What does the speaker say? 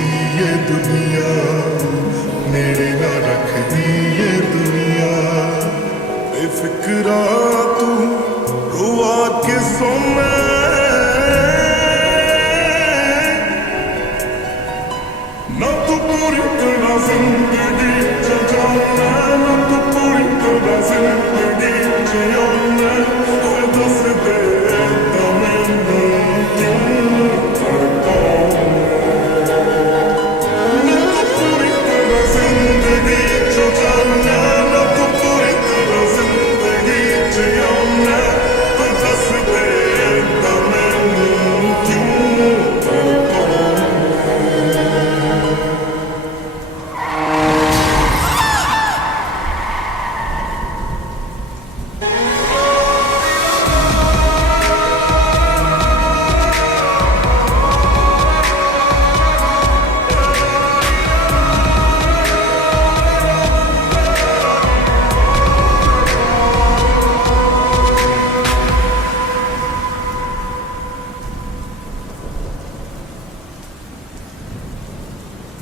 दी ये दुनिया, नेड़े ना रख दी ये दुनिया। बेफिक्रा तू रुआ के सोना, ना तू पूरी तरह जिंदगी जाना, ना तू पूरी तरह जिंदगी जियोना। दस दे